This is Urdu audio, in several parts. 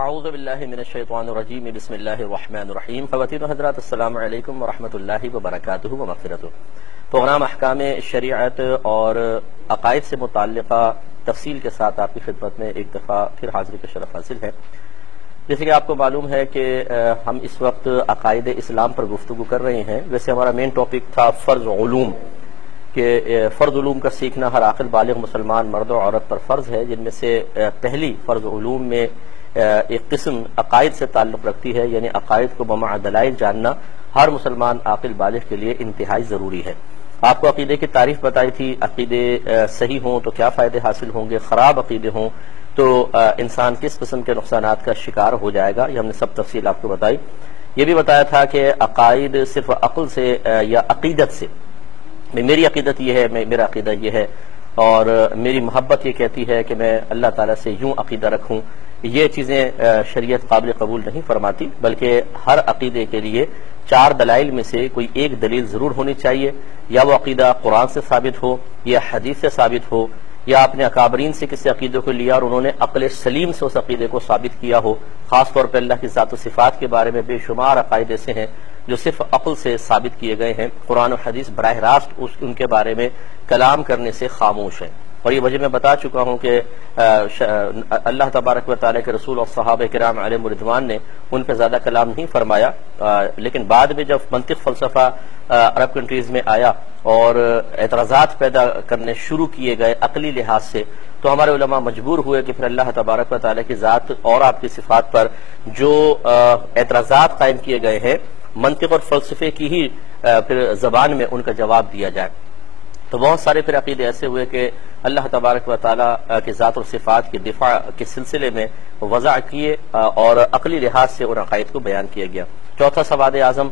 اعوذ باللہ من الشیطان الرجیم بسم اللہ الرحمن الرحیم. خواتین و حضرات السلام علیکم ورحمۃ اللہ وبرکاتہ و مغفرتہ. پروگرام احکام شریعت اور عقائد سے متعلقہ تفصیل کے ساتھ آپ کی خدمت میں ایک دفعہ پھر حاضری کا شرف حاصل ہے. جیسے کہ آپ کو معلوم ہے کہ ہم اس وقت عقائد اسلام پر گفتگو کر رہے ہیں. ویسے ہمارا مین ٹاپک تھا فرض علوم، کہ فرض علوم کا سیکھنا ہر عاقل بالغ مسلمان مرد و عورت پر فرض ہے، جن میں سے پہلی فرض علوم میں ایک قسم عقائد سے تعلق رکھتی ہے، یعنی عقائد کو بمع دلائل جاننا ہر مسلمان عاقل بالغ کے لیے انتہائی ضروری ہے. آپ کو عقیدے کی تعریف بتائی تھی. عقیدے صحیح ہوں تو کیا فائدے حاصل ہوں گے، خراب عقیدے ہوں تو انسان کس قسم کے نقصانات کا شکار ہو جائے گا، یہ ہم نے سب تفصیل آپ کو بتائی. یہ بھی بتایا تھا کہ عقائد صرف عقل سے یا عقیدت سے، میری عقیدت یہ ہے، میرا عقیدہ یہ ہے اور میری محبت یہ کہتی ہے کہ میں اللہ تعالیٰ سے یوں عقیدہ رکھوں، یہ چیزیں شریعت قابل قبول نہیں فرماتی، بلکہ ہر عقیدے کے لیے 4 دلائل میں سے کوئی ایک دلیل ضرور ہونی چاہیے. یا وہ عقیدہ قرآن سے ثابت ہو، یا حدیث سے ثابت ہو، یا اپنے اکابرین سے کسی عقیدے کو لیا اور انہوں نے عقل سلیم سے اس عقیدے کو ثابت کیا ہو. خاص طور پہ اللہ کی ذات و صفات کے بارے میں بے شمار عقائد ایسے ہیں جو صرف عقل سے ثابت کیے گئے ہیں. قرآن و حدیث براہ راست ان کے بارے میں کلام کرنے سے خاموش ہیں. اور یہ وجہ میں بتا چکا ہوں کہ اللہ تبارک و تعالیٰ کے رسول اور صحابہ کرام علیہم رضوان نے ان پہ زیادہ کلام نہیں فرمایا، لیکن بعد میں جب منطق فلسفہ عرب کنٹریز میں آیا اور اعتراضات پیدا کرنے شروع کیے گئے عقلی لحاظ سے، تو ہمارے علماء مجبور ہوئے کہ پھر اللہ تبارک و تعالیٰ کی ذات اور آپ کی صفات پر جو اعتراضات قائم کیے گئے ہیں، منطق اور فلسفے کی ہی پھر زبان میں ان کا جواب دیا جائے. تو بہت سارے پھر عقیدے ایسے ہوئے کہ اللہ تبارک و تعالیٰ کی ذات اور صفات کے دفاع کے سلسلے میں وضع کیے اور عقلی لحاظ سے ان عقائد کو بیان کیا گیا. چوتھا سواد اعظم،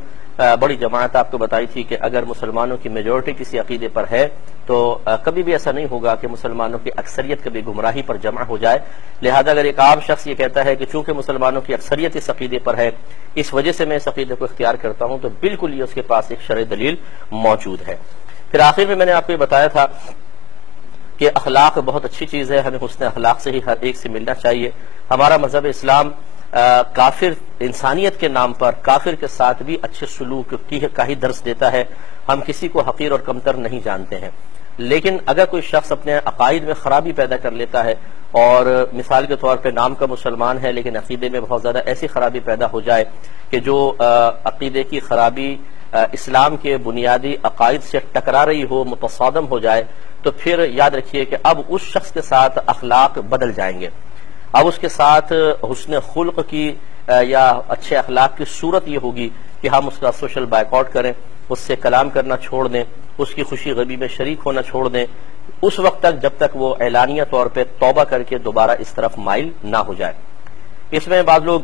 بڑی جماعت آپ کو بتائی تھی کہ اگر مسلمانوں کی میجورٹی کسی عقیدے پر ہے تو کبھی بھی ایسا نہیں ہوگا کہ مسلمانوں کی اکثریت کبھی گمراہی پر جمع ہو جائے. لہذا اگر ایک عام شخص یہ کہتا ہے کہ چونکہ مسلمانوں کی اکثریت اس عقیدے پر ہے، اس وجہ سے میں اس عقیدے کو اختیار کرتا ہوں، تو بالکل یہ اس کے پاس ایک شرعی دلیل موجود ہے. پھر آخر میں نے آپ کو یہ بتایا تھا کہ اخلاق بہت اچھی چیز ہے، ہمیں حسن اخلاق سے ہی ہر ایک سے ملنا چاہیے. ہمارا مذہب اسلام کافر انسانیت کے نام پر کافر کے ساتھ بھی اچھے سلوک کا ہی درس دیتا ہے. ہم کسی کو حقیر اور کمتر نہیں جانتے ہیں، لیکن اگر کوئی شخص اپنے عقائد میں خرابی پیدا کر لیتا ہے اور مثال کے طور پہ نام کا مسلمان ہے لیکن عقیدے میں بہت زیادہ ایسی خرابی پیدا ہو جائے کہ جو عقیدے کی خرابی اسلام کے بنیادی عقائد سے ٹکرا رہی ہو، متصادم ہو جائے، تو پھر یاد رکھیے کہ اب اس شخص کے ساتھ اخلاق بدل جائیں گے. اب اس کے ساتھ حسن خلق کی یا اچھے اخلاق کی صورت یہ ہوگی کہ ہم اس کا سوشل بائیکاٹ کریں، اس سے کلام کرنا چھوڑ دیں، اس کی خوشی غمی میں شریک ہونا چھوڑ دیں، اس وقت تک جب تک وہ اعلانیہ طور پہ توبہ کر کے دوبارہ اس طرف مائل نہ ہو جائے. اس میں بعض لوگ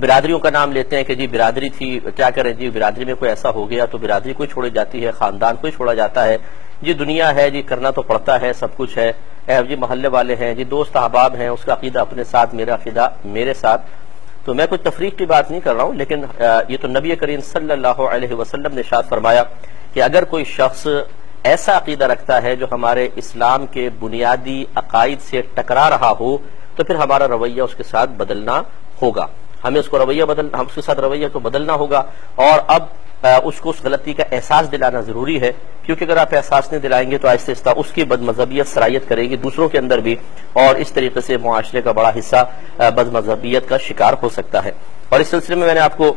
برادریوں کا نام لیتے ہیں کہ جی برادری تھی، کیا کریں جی، برادری میں کوئی ایسا ہو گیا تو برادری کوئی چھوڑی جاتی ہے، خاندان کوئی چھوڑا جاتا ہے، جی دنیا ہے، جی کرنا تو پڑتا ہے، سب کچھ ہے، جی محلے والے ہیں، جی دوست احباب ہیں، اس کا عقیدہ اپنے ساتھ، میرا عقیدہ میرے ساتھ. تو میں کوئی تفریق کی بات نہیں کر رہا ہوں، لیکن یہ تو نبی کریم صلی اللہ علیہ وسلم نے ارشاد فرمایا کہ اگر کوئی شخص ایسا عقیدہ رکھتا ہے جو ہمارے اسلام کے بنیادی عقائد سے ٹکرا رہا ہو تو پھر ہمارا رویہ اس کے ساتھ بدلنا ہوگا. ہمیں اس کو ہم اس کے ساتھ رویہ کو بدلنا ہوگا اور اب اس کو اس غلطی کا احساس دلانا ضروری ہے، کیونکہ اگر آپ احساس نہیں دلائیں گے تو آہستہ آہستہ اس کی بد مذہبیت سرایت کرے گی دوسروں کے اندر بھی، اور اس طریقے سے معاشرے کا بڑا حصہ بد مذہبیت کا شکار ہو سکتا ہے. اور اس سلسلے میں نے آپ کو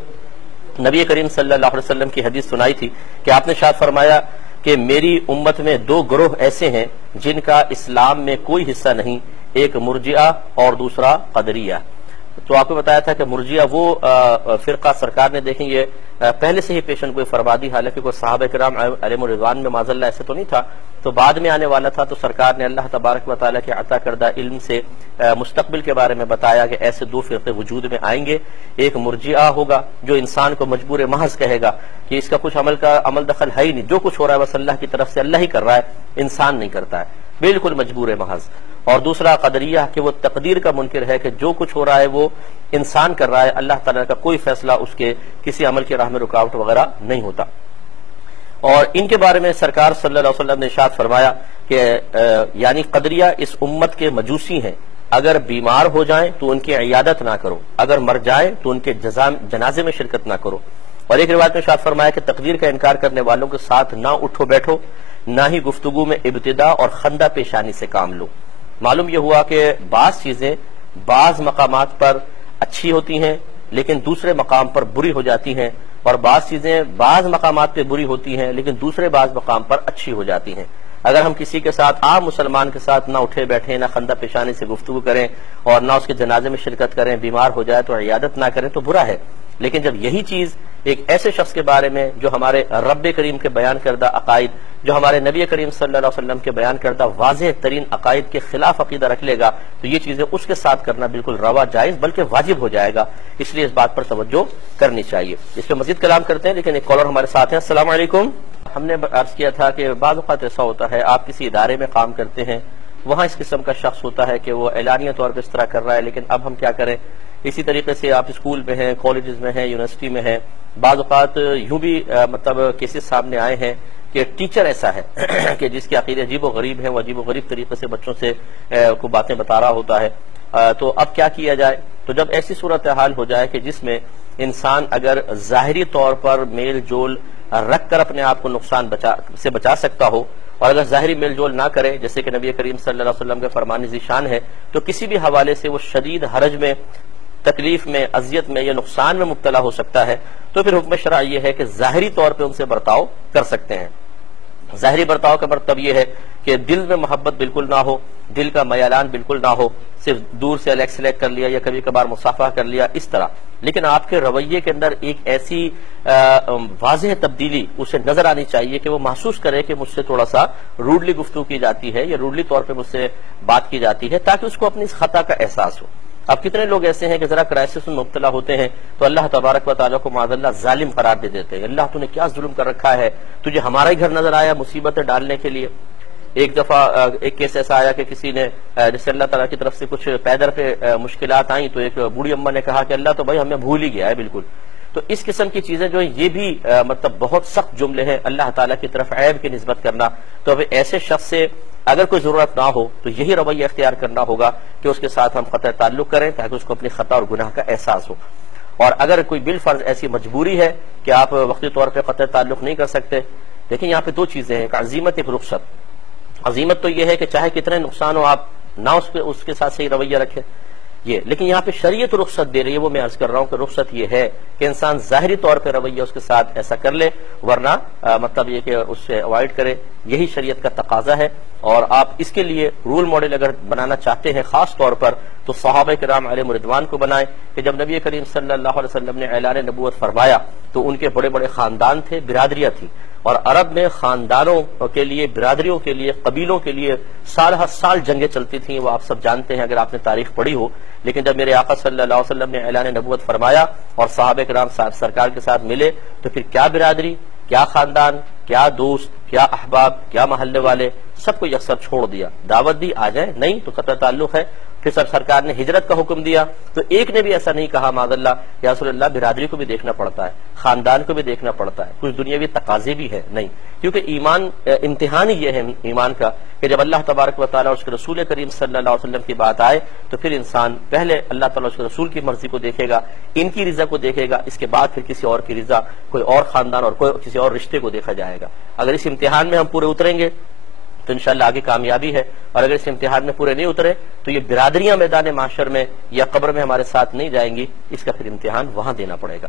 نبی کریم صلی اللہ علیہ وسلم کی حدیث سنائی تھی کہ آپ نے ارشاد فرمایا کہ میری امت میں 2 گروہ ایسے ہیں جن کا اسلام میں کوئی حصہ نہیں، ایک مرجئہ اور دوسرا قدریہ. تو آپ کو بتایا تھا کہ مرجئہ وہ فرقہ سرکار نے دیکھیں یہ پہلے سے ہی پیشن کوئی فرما دی، حالانکہ کوئی صحابہ کرام علیہم رضوان میں معاذ اللہ ایسے تو نہیں تھا، تو بعد میں آنے والا تھا. تو سرکار نے اللہ تبارک و تعالیٰ کے عطا کردہ علم سے مستقبل کے بارے میں بتایا کہ ایسے 2 فرقے وجود میں آئیں گے. ایک مرجئہ ہوگا جو انسان کو مجبور محض کہے گا کہ اس کا کچھ عمل دخل ہے ہی نہیں، جو کچھ ہو رہا ہے بس اللہ کی طرف سے اللہ ہی کر رہا ہے، انسان نہیں کرتا ہے، بالکل مجبور محض. اور دوسرا قدریہ کہ وہ تقدیر کا منکر ہے کہ جو کچھ ہو رہا ہے وہ انسان کر رہا ہے، اللہ تعالیٰ کا کوئی فیصلہ اس کے کسی عمل کی راہ میں رکاوٹ وغیرہ نہیں ہوتا. اور ان کے بارے میں سرکار صلی اللہ علیہ وسلم نے ارشاد فرمایا کہ یعنی قدریہ اس امت کے مجوسی ہیں اگر بیمار ہو جائیں تو ان کی عیادت نہ کرو، اگر مر جائیں تو ان کے جنازے میں شرکت نہ کرو۔ اور ایک روایت میں ارشاد فرمایا کہ تقدیر کا انکار کرنے والوں کے ساتھ نہ اٹھو بیٹھو، نہ ہی گفتگو میں ابتدا اور خندہ پیشانی سے کام لو۔ معلوم یہ ہوا کہ بعض چیزیں بعض مقامات پر اچھی ہوتی ہیں لیکن دوسرے مقام پر بری ہو جاتی ہیں، اور بعض چیزیں بعض مقامات پہ بری ہوتی ہیں لیکن دوسرے بعض مقام پر اچھی ہو جاتی ہیں۔ اگر ہم کسی کے ساتھ عام مسلمان کے ساتھ نہ اٹھے بیٹھیں، نہ خندہ پیشانی سے گفتگو کریں اور نہ اس کے جنازے میں شرکت کریں، بیمار ہو جائے تو عیادت نہ کریں تو برا ہے۔ لیکن جب یہی چیز ایک ایسے شخص کے بارے میں جو ہمارے رب کریم کے بیان کردہ عقائد، جو ہمارے نبی کریم صلی اللہ علیہ وسلم کے بیان کردہ واضح ترین عقائد کے خلاف عقیدہ رکھ لے گا تو یہ چیزیں اس کے ساتھ کرنا بالکل روا، جائز بلکہ واجب ہو جائے گا۔ اس لیے اس بات پر توجہ کرنی چاہیے۔ اس پہ مزید کلام کرتے ہیں لیکن ایک کالر ہمارے ساتھ ہیں۔ السلام علیکم۔ ہم نے عرض کیا تھا کہ بعض اوقات ایسا ہوتا ہے آپ کسی ادارے میں کام کرتے ہیں، وہاں اس قسم کا شخص ہوتا ہے کہ وہ اعلانیہ طور پہ اس طرح کر رہا ہے، لیکن اب ہم کیا کریں؟ اسی طریقے سے آپ اسکول میں ہیں، کالجز میں ہیں، یونیورسٹی میں ہیں، بعض اوقات یوں بھی مطلب کیسز سامنے آئے ہیں کہ ٹیچر ایسا ہے کہ جس کے عقیدے عجیب و غریب ہیں، وہ عجیب و غریب طریقے سے بچوں سے کو باتیں بتا رہا ہوتا ہے۔ تو اب کیا کیا جائے؟ تو جب ایسی صورتحال ہو جائے کہ جس میں انسان اگر ظاہری طور پر میل جول رکھ کر اپنے آپ کو نقصان سے بچا سکتا ہو، اور اگر ظاہری میل جول نہ کرے، جیسے کہ نبی کریم صلی اللہ علیہ وسلم کے فرمان ذیشان ہے، تو کسی بھی حوالے سے وہ شدید حرج میں، تکلیف میں، اذیت میں یا نقصان میں مبتلا ہو سکتا ہے، تو پھر حکم شرع یہ ہے کہ ظاہری طور پہ ان سے برتاؤ کر سکتے ہیں۔ ظاہری برتاؤ کا مطلب یہ ہے کہ دل میں محبت بالکل نہ ہو، دل کا میلان بالکل نہ ہو، صرف دور سے الیک سلیک کر لیا یا کبھی کبھار مصافحہ کر لیا اس طرح، لیکن آپ کے رویے کے اندر ایک ایسی واضح تبدیلی اسے نظر آنی چاہیے کہ وہ محسوس کرے کہ مجھ سے تھوڑا سا روڈلی گفتگو کی جاتی ہے یا روڈلی طور پہ مجھ سے بات کی جاتی ہے، تاکہ اس کو اپنی اس خطا کا احساس ہو۔ اب کتنے لوگ ایسے ہیں کہ ذرا کرائسس میں مبتلا ہوتے ہیں تو اللہ تبارک و تعالیٰ کو معاذ اللہ ظالم قرار دے دیتے ہیں۔ اللہ تو نے کیا ظلم کر رکھا ہے، تجھے ہمارا ہی گھر نظر آیا مصیبتیں ڈالنے کے لیے۔ ایک دفعہ ایک کیس ایسا آیا کہ کسی نے جسے اللہ تعالیٰ کی طرف سے کچھ پیدر پہ مشکلات آئیں تو ایک بوڑھی اماں نے کہا کہ اللہ تو بھائی ہمیں بھول ہی گیا ہے بالکل۔ تو اس قسم کی چیزیں جو ہیں یہ بھی مطلب بہت سخت جملے ہیں اللہ تعالیٰ کی طرف عیب کی نسبت کرنا۔ تو اب ایسے شخص سے اگر کوئی ضرورت نہ ہو تو یہی رویہ اختیار کرنا ہوگا کہ اس کے ساتھ ہم قطع تعلق کریں تاکہ اس کو اپنی خطا اور گناہ کا احساس ہو۔ اور اگر کوئی بالفرض ایسی مجبوری ہے کہ آپ وقتی طور پہ قطع تعلق نہیں کر سکتے، لیکن یہاں پہ دو چیزیں ہیں، ایک عزیمت، ایک رخصت۔ عزیمت تو یہ ہے کہ چاہے کتنے نقصان ہو آپ نہ اس کے ساتھ صحیح رویہ رکھیں، یہ لیکن یہاں پہ شریعت رخصت دے رہی ہے، وہ میں عرض کر رہا ہوں کہ رخصت یہ ہے کہ انسان ظاہری طور پہ رویہ اس کے ساتھ ایسا کر لے، ورنہ مطلب یہ کہ اس سے اوائڈ کرے، یہی شریعت کا تقاضا ہے۔ اور آپ اس کے لیے رول ماڈل اگر بنانا چاہتے ہیں خاص طور پر تو صحابہ کرام علیہم رضوان کو بنائیں کہ جب نبی کریم صلی اللہ علیہ وسلم نے اعلان نبوت فرمایا تو ان کے بڑے بڑے خاندان تھے، برادریاں تھیں، اور عرب میں خاندانوں کے لیے، برادریوں کے لیے، قبیلوں کے لیے سال ہر سال جنگیں چلتی تھیں، وہ آپ سب جانتے ہیں اگر آپ نے تاریخ پڑھی ہو۔ لیکن جب میرے آقا صلی اللہ علیہ وسلم نے اعلان نبوت فرمایا اور صحابہ کرام سرکار کے ساتھ ملے تو پھر کیا برادری، کیا خاندان، کیا دوست، کیا احباب، کیا محلے والے، سب کو یکسر چھوڑ دیا، دعوت دی آ جائیں، نہیں تو قطع تعلق ہے۔ پھر سرکار نے ہجرت کا حکم دیا تو ایک نے بھی ایسا نہیں کہا معاذ اللہ یا رسول اللہ برادری کو بھی دیکھنا پڑتا ہے، خاندان کو بھی دیکھنا پڑتا ہے، کچھ دنیاوی تقاضے بھی ہے، نہیں، کیونکہ ایمان امتحان ہی یہ ہے ایمان کا کہ جب اللہ تبارک و تعالیٰ اور اس کے رسول کریم صلی اللہ علیہ وسلم کی بات آئے تو پھر انسان پہلے اللہ تعالیٰ اس کے رسول کی مرضی کو دیکھے گا، ان کی رضا کو دیکھے گا، اس کے بعد پھر کسی اور کی رضا، کوئی اور خاندان اور کوئی کسی اور رشتے کو دیکھا جائے گا۔ اگر اس امتحان میں ہم پورے اتریں گے تو انشاءاللہ آگے کامیابی ہے، اور اگر اس امتحان میں پورے نہیں اترے تو یہ برادریاں میدان معاشر میں یا قبر میں ہمارے ساتھ نہیں جائیں گی، اس کا پھر امتحان وہاں دینا پڑے گا۔